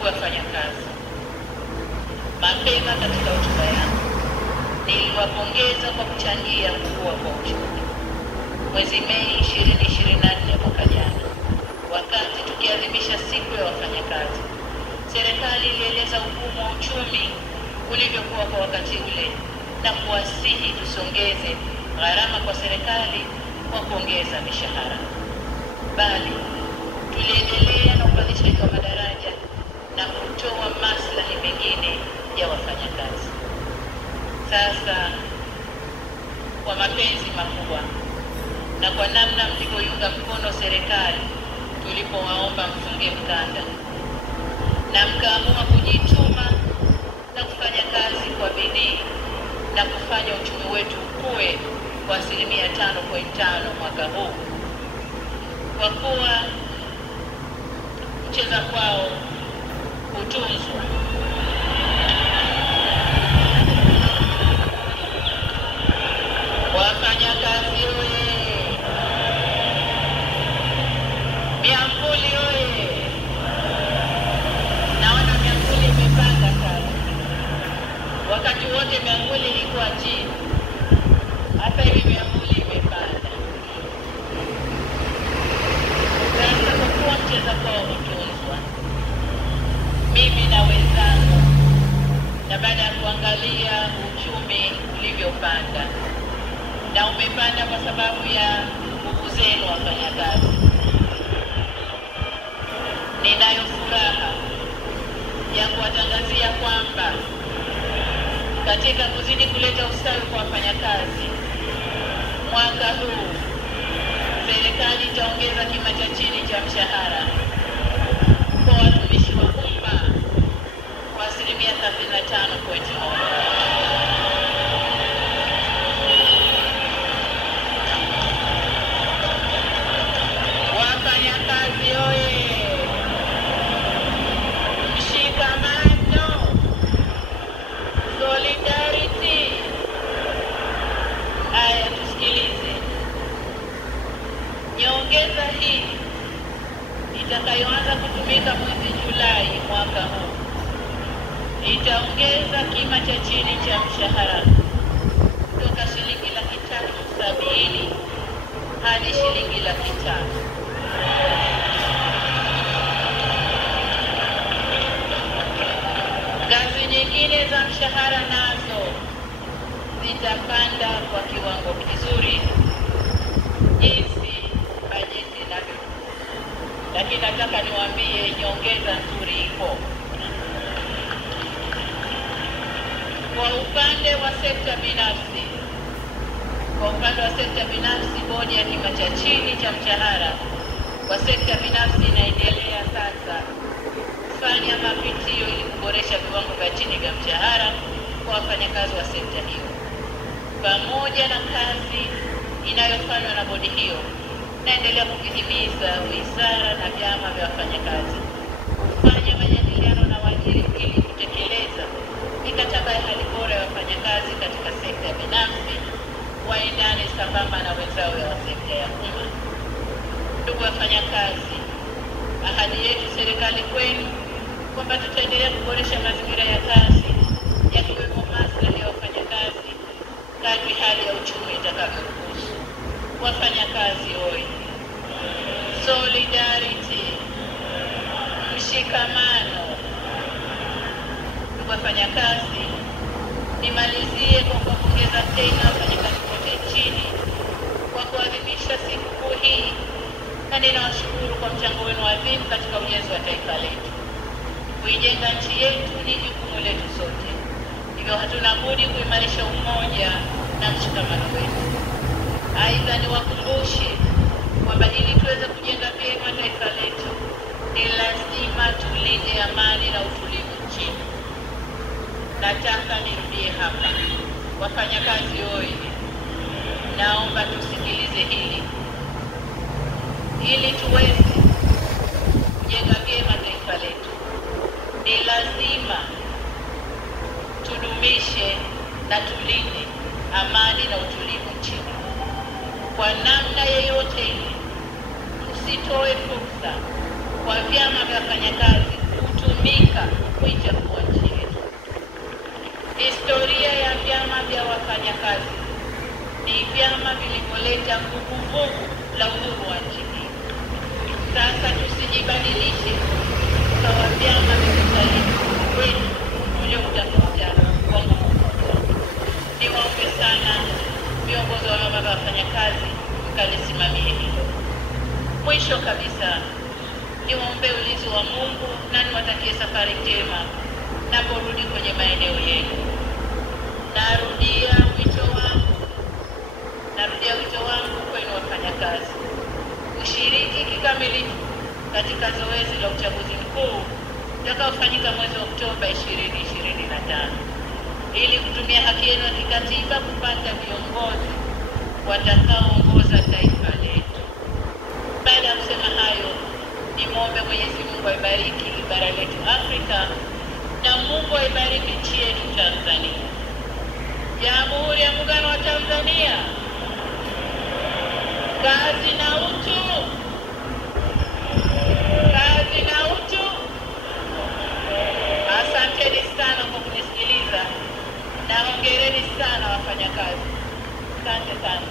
Ndugu wafanyakazi, mapema katika hotuba yangu niliwapongeza kwa kuchangia kukua kwa uchumi. Mwezi Mei 2024 mwaka jana, wakati tukiadhimisha siku ya wafanyakazi, serikali ilieleza ugumu wa uchumi ulivyokuwa kwa wakati ule na kuwasihi tusongeze gharama kwa serikali kwa kuongeza mishahara, bali tuliendelea na upandishaji wa madaraja na kutoa maslahi mengine ya wafanyakazi. Sasa kwa mapenzi makubwa na kwa namna mlivyoiunga mkono serikali tulipowaomba mfunge mkanda na mkaamua kujituma na kufanya kazi kwa bidii na kufanya uchumi wetu ukue kwa 5.5% mwaka huu, kwa kuwa kucheza kwao kutunzwa. Wafanyakazi oye! Miamvuli oye! Naona miamvuli imepanda sana. Wakati wote miamvuli ilikuwa chini, hata hivi miamvuli imepanda. Sasa kwa kuwa mcheza kwao kutunzwa, mimi na wenzangu, na baada ya kuangalia uchumi ulivyopanda, na umepanda kwa sababu ya nguvu zenu wafanyakazi, ninayo furaha ya kuwatangazia kwamba katika kuzidi kuleta ustawi kwa wafanyakazi, mwaka huu serikali itaongeza kima cha chini cha mshahara kwa watumishi wa umma kwa 35.1%. Wafanyakazi oye! Mshikamano, solidarity. Aya, tusikilize. Nyongeza hii itakayoanza kutumika mwezi Julai mwaka huu itaongeza kima cha chini cha mshahara kutoka shilingi 370,000 hadi shilingi 500,000. Ngazi nyingine za mshahara nazo zitapanda kwa kiwango kizuri jinsi bajeti inavyokuwa. Lakini nataka niwaambie nyongeza nzuri iko. Kwa upande wa sekta binafsi, bodi ya kima cha chini cha mshahara kwa sekta binafsi inaendelea sasa kufanya mapitio ili kuboresha viwango vya chini vya mshahara kwa wafanyakazi wa sekta hiyo. Pamoja na kazi inayofanywa na bodi hiyo, naendelea kukihimiza wizara na vyama vya wafanyakazi kufanya majadiliano na waajiri ili kutekeleza mikataba ya hali bora ya wafanyakazi katika sekta binafsi, waendane sambamba na wenzao ya sekta ya umma. Ndugu wafanyakazi, ahadi yetu serikali kwenu kwamba tutaendelea kuboresha mazingira ya kazi yakiwemo maslahi ya wafanyakazi kadri hali ya uchumi itakavyoruhusu. Wafanyakazi oye! Solidarity, mshikamano. Ndugu wafanyakazi, nimalizie kwa kuwapongeza tena wafanyakazi wote nchini kwa kuadhimisha sikukuu hii, na ninawashukuru kwa mchango wenu adhimu katika ujenzi wa taifa letu. Kuijenga nchi yetu ni jukumu letu sote, hivyo hatuna budi kuimarisha umoja na mshikamano wetu. Aidha, niwakumbushe kwamba ili tuweze kujenga vyema taifa letu, ni lazima tulinde amani na utulivu nchini. Nataka nirudie hapa, wafanyakazi oye! Naomba tusikilize hili. Ili tuweze kujenga vyema taifa letu, ni lazima tudumishe na tulinde amani na utulivu nchini. Kwa namna yeyote ile, tusitoe fursa kwa vyama vya wafanyakazi kutumika kutaka kuichafua nchi yetu. Historia ya vyama vya wafanyakazi ni vyama vilivyoleta vuguvugu la uhuru wa nchi hii. Sasa tusijibadilishe kwa vyama vya usaliti wetu ule utafuta kwa nguvu. Niwaombe sana viongozi wa vyama vya wafanyakazi mkalisimamie hilo. Mwisho kabisa, niwaombe ulinzi wa Mungu na niwatakie safari njema naporudi kwenye maeneo yenu. Narudia wito wangu kwenu wafanyakazi kushiriki kikamilifu katika zoezi la uchaguzi mkuu utakaofanyika mwezi wa Oktoba 2025 ili kutumia haki yenu ya kikatiba kupata viongozi watakaoongoza taifa letu. Baada ya kusema hayo, nimwombe Mwenyezi Mungu aibariki bara letu Afrika na Mungu aibariki nchi yetu Tanzania. Jamhuri ya Muungano wa Tanzania. Kazi na utu. Kazi na utu. Asanteni sana kwa kunisikiliza na hongereni sana wafanyakazi. Asante sana.